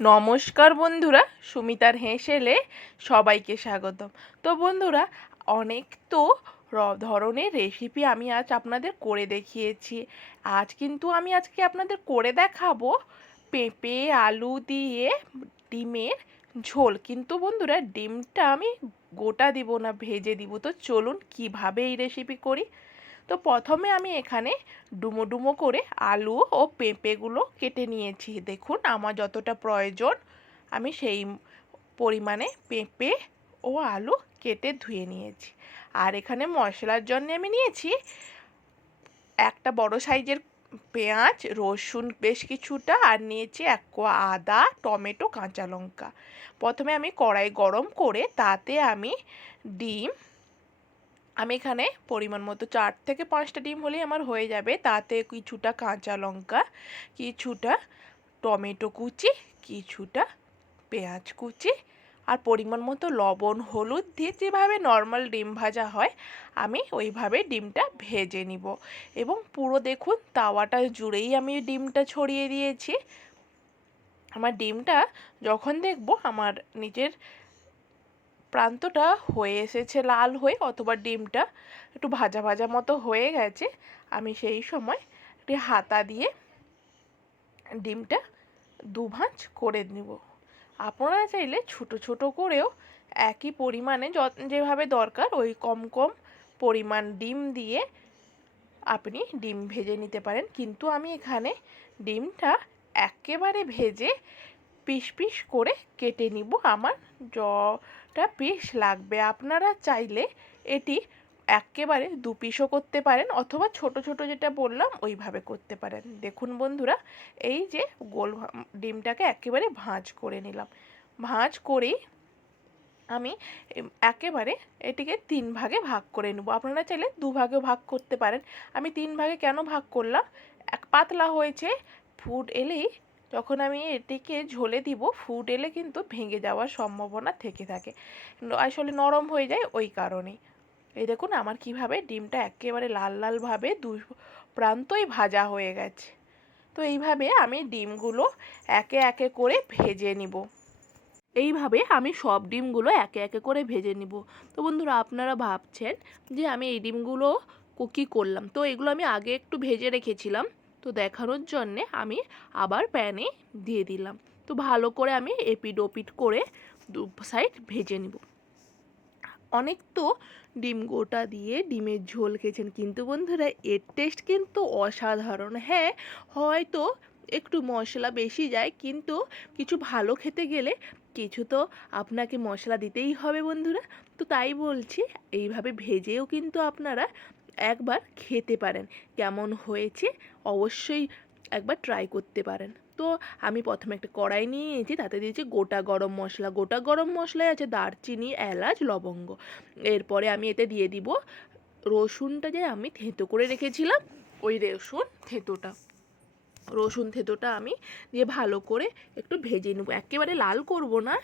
নমস্কার বন্ধুরা, সুমিতার হেসেলে সবাইকে স্বাগতম। তো বন্ধুরা, অনেক তো ধরনের রেসিপি আমি আজ আপনাদের করে দেখিয়েছি। আজকে আপনাদের করে দেখাবো পেঁপে আলু দিয়ে ডিমের ঝোল। কিন্তু বন্ধুরা, ডিমটা আমি গোটা দিব না, ভেজে দিব। তো চলুন কিভাবে এই রেসিপি করি। তো প্রথমে আমি এখানে ডুমো ডুমো করে আলু ও পেঁপেগুলো কেটে নিয়েছি। দেখুন, আমার যতটা প্রয়োজন আমি সেই পরিমাণে পেঁপে ও আলু কেটে ধুয়ে নিয়েছি। আর এখানে মশলার জন্য আমি নিয়েছি একটা বড় সাইজের পেঁয়াজ, রসুন বেশ কিছুটা, আর নিয়েছি এক কোয়া আদা, টমেটো, কাঁচা লঙ্কা। প্রথমে আমি কড়াই গরম করে তাতে আমি ডিম, আমি এখানে পরিমাণ মতো 4 থেকে 5টা ডিম হলেই আমার হয়ে যাবে। তাতে কিছুটা কাঁচা লঙ্কা, কিছুটা টমেটো কুচি, কিছুটা পেঁয়াজ কুচি, আর পরিমাণ মতো লবণ, হলুদ দিয়ে যেভাবে নর্মাল ডিম ভাজা হয় আমি ওইভাবে ডিমটা ভেজে নিব। এবং পুরো দেখুন তাওয়াটা জুড়েই আমি ডিমটা ছড়িয়ে দিয়েছি। আমার ডিমটা যখন দেখব আমার নিজের প্রান্তটা হয়ে এসেছে লাল হয়ে, অথবা ডিমটা একটু ভাজা ভাজা মতো হয়ে গেছে, আমি সেই সময় একটি হাতা দিয়ে ডিমটা দুভাঁজ করে নেব। আপনারা চাইলে ছোট ছোট করেও একই পরিমাণে যেভাবে দরকার ওই কম কম পরিমাণ ডিম দিয়ে আপনি ডিম ভেজে নিতে পারেন। কিন্তু আমি এখানে ডিমটা একেবারে ভেজে পিস পিস করে কেটে নিব। আমার যটা পিস লাগবে, আপনারা চাইলে এটি একেবারে 2 পিসও করতে পারেন, অথবা ছোট ছোট যেটা বললাম ওইভাবে করতে পারেন। দেখুন বন্ধুরা, এই যে গোল ডিমটাকে একেবারে ভাঁজ করে নিলাম। ভাঁজ করেই আমি একেবারে এটিকে 3 ভাগে ভাগ করে নেব। আপনারা চাইলে 2 ভাগেও ভাগ করতে পারেন। আমি 3 ভাগে কেন ভাগ করলাম, এক পাতলা হয়েছে, ফুট এলেই যখন আমি এটিকে ঝোলে দিব, ফুট এলে কিন্তু ভেঙে যাওয়ার সম্ভাবনা থেকে থাকে, আসলে নরম হয়ে যায় ওই কারণেই। এই দেখুন আমার কিভাবে ডিমটা একেবারে লাল লালভাবে দুই প্রান্তই ভাজা হয়ে গেছে। তো এইভাবে আমি ডিমগুলো একে একে করে ভেজে নিব। এইভাবে আমি সব ডিমগুলো একে একে করে ভেজে নিব। তো বন্ধুরা, আপনারা ভাবছেন যে আমি এই ডিমগুলো কী করলাম। তো এগুলো আমি আগে একটু ভেজে রেখেছিলাম, তো দেখানোর জন্যে আমি আবার প্যানে দিয়ে দিলাম। তো ভালো করে আমি এপিট ওপিট করে দু সাইড ভেজে নিব। অনেক তো ডিম গোটা দিয়ে ডিমের ঝোল খেয়েছেন, কিন্তু বন্ধুরা এর টেস্ট কিন্তু অসাধারণ। হ্যাঁ, হয়তো একটু মশলা বেশি যায়, কিন্তু কিছু ভালো খেতে গেলে কিছু তো আপনাকে মশলা দিতেই হবে বন্ধুরা। তো তাই বলছি, এইভাবে ভেজেও কিন্তু আপনারা একবার খেতে পারেন। কেমন হয়েছে অবশ্যই একবার ট্রাই করতে পারেন। তো আমি প্রথমে একটা কড়াই নিয়ে নিয়েছি, তাতে দিয়েছি গোটা গরম মশলা। গোটা গরম মশলায় আছে দারচিনি, এলাচ, লবঙ্গ। এরপরে আমি এতে দিয়ে দিব রসুনটা, যে আমি থেঁতো করে রেখেছিলাম ওই রসুন থেঁতোটা আমি দিয়ে ভালো করে একটু ভেজে নেব। একেবারে লাল করব না,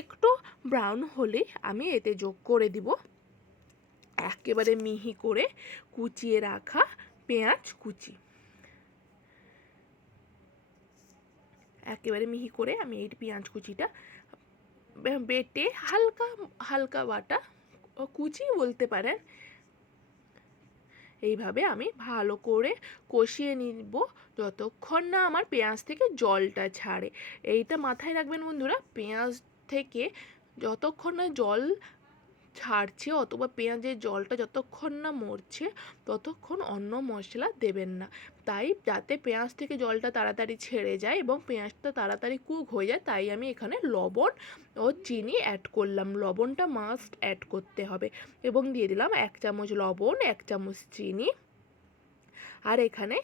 একটু ব্রাউন হলেই আমি এতে যোগ করে দিব একেবারে মিহি করে কুচিয়ে রাখা পেঁয়াজ কুচি। একেবারে মিহি করে আমি এই পেঁয়াজ কুচিটা বেটে হালকা হালকা বাটা কুচি বলতে পারেন, এইভাবে আমি ভালো করে কষিয়ে নিব যতক্ষণ না আমার পেঁয়াজ থেকে জলটা ছাড়ে। এইটা মাথায় রাখবেন বন্ধুরা, পেঁয়াজ থেকে যতক্ষণ না জল ছাড়ছে অথবা পেঁয়াজের জলটা যতক্ষণ না মরছে ততক্ষণ অন্য মশলা দেবেন না। তাই যাতে পেঁয়াজ থেকে জলটা তাড়াতাড়ি ছেড়ে যায় এবং পেঁয়াজটা তাড়াতাড়ি কুক হয়ে যায়, তাই আমি এখানে লবণ ও চিনি অ্যাড করলাম। লবণটা মাস্ট অ্যাড করতে হবে। এবং দিয়ে দিলাম 1 চামচ লবণ, 1 চামচ চিনি। আর এখানে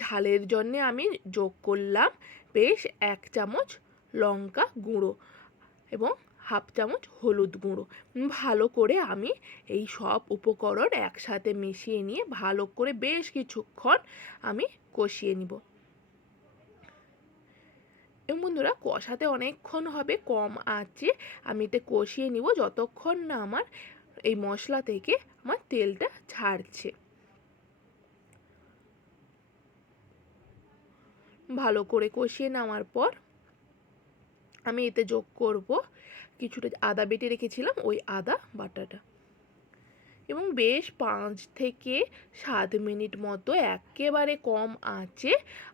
ঝালের জন্যে আমি যোগ করলাম বেশ 1 চামচ লঙ্কা গুঁড়ো এবং 1/2 চামচ হলুদ গুঁড়ো। ভালো করে আমি এই সব উপকরণ একসাথে মিশিয়ে নিয়ে ভালো করে বেশ কিছুক্ষণ আমি কষিয়ে নিব। এবং বন্ধুরা, কষাতে অনেকক্ষণ হবে, কম আঁচে আমি এটা কষিয়ে নিব যতক্ষণ না আমার এই মশলা থেকে আমার তেলটা ছাড়ছে। ভালো করে কষিয়ে নেওয়ার পর আমি এতে যোগ করব কিছুটা আদা বেটে রেখেছিলাম, ওই আদা বাটাটা, এবং বেশ 5 থেকে 7 মিনিট মতো একেবারে কম আঁচে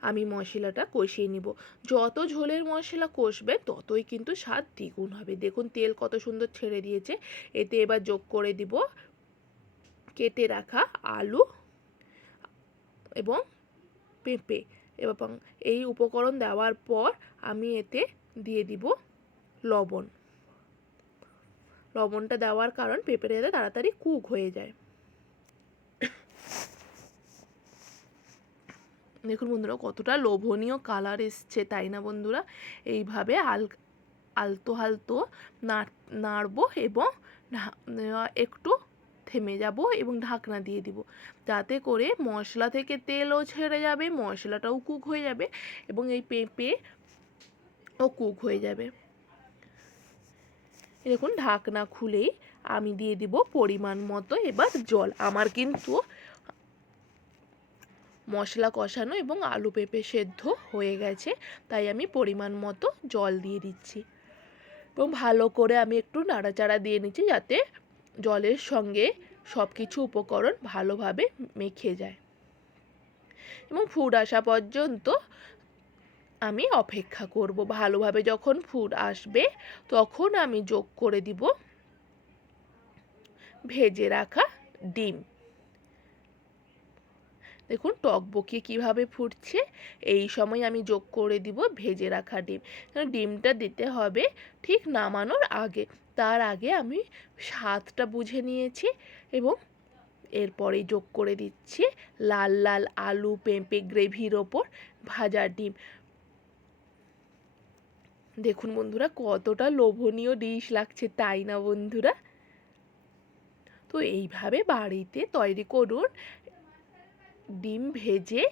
আমি মশলাটা কষিয়ে নিব। যত ঝোলের মশলা কষবে ততই কিন্তু স্বাদ দ্বিগুণ হবে। দেখুন তেল কত সুন্দর ছেড়ে দিয়েছে। এতে এবার যোগ করে দিব কেটে রাখা আলু এবং পেঁপে। এবং এই উপকরণ দেওয়ার পর আমি এতে দিয়ে দিব লবণ। লবণটা দেওয়ার কারণ পেঁপেটা যাতে তাড়াতাড়ি কুক হয়ে যায়। দেখুন বন্ধুরা কতটা লোভনীয় কালার এসছে, তাই না বন্ধুরা? এইভাবে আলতো আলতো নাড়বো এবং একটু থেমে যাব এবং ঢাকনা দিয়ে দিব, যাতে করে মশলা থেকে তেলও ছেড়ে যাবে, মশলাটাও কুক হয়ে যাবে এবং এই পেঁপেও কুক হয়ে যাবে। দেখুন ঢাকনা খুলেই আমি দিয়ে দিব পরিমাণ মতো এবার জল। আমার কিন্তু মশলা কষানো এবং আলু পেঁপে সেদ্ধ হয়ে গেছে, তাই আমি পরিমাণ মতো জল দিয়ে দিচ্ছি এবং ভালো করে আমি একটু নাড়াচাড়া দিয়ে নিচ্ছি, যাতে জলের সঙ্গে সব কিছু উপকরণ ভালোভাবে মেখে যায় এবং ফুট আসা পর্যন্ত আমি অপেক্ষা করব। ভালোভাবে যখন ফুট আসবে তখন আমি যোগ করে দিব ভেজে রাখা ডিম। দেখুন টকবকে কিভাবে ফুটছে। এই সময় আমি যোগ করে দিব ভেজে রাখা ডিম। ডিমটা দিতে হবে ঠিক নামানোর আগে, তার আগে আমি স্বাদটা বুঝে নিয়েছি এবং এরপরে যোগ করে দিচ্ছি লাল লাল আলু পেঁপে গ্রেভির ওপর ভাজা ডিম। দেখুন বন্ধুরা কতটা লোভনীয় ডিশ লাগছে, তাই না বন্ধুরা? তো এইভাবে বাড়িতে তৈরি করুন ডিম ভেজে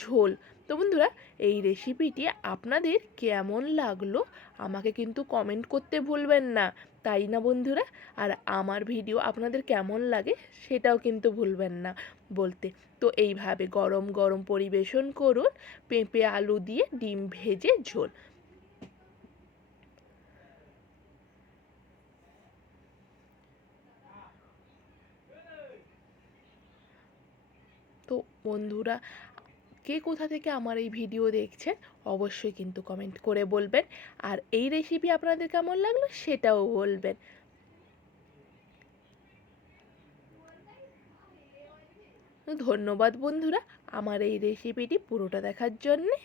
ঝোল। তো বন্ধুরা এই রেসিপিটি আপনাদের কেমন লাগলো আমাকে কিন্তু কমেন্ট করতে ভুলবেন না, তাই না বন্ধুরা? আর আমার ভিডিও আপনাদের কেমন লাগে সেটাও কিন্তু ভুলবেন না বলতে। তো এইভাবে গরম গরম পরিবেশন করুন পেঁপে আলু দিয়ে ডিম ভেজে ঝোল। তো বন্ধুরা কে কোথা থেকে আমার এই ভিডিও দেখছেন অবশ্যই কিন্তু কমেন্ট করে বলবেন, আর এই রেসিপি আপনাদের কেমন লাগলো সেটাও বলবেন। ধন্যবাদ বন্ধুরা আমার এই রেসিপিটি পুরোটা দেখার জন্যে।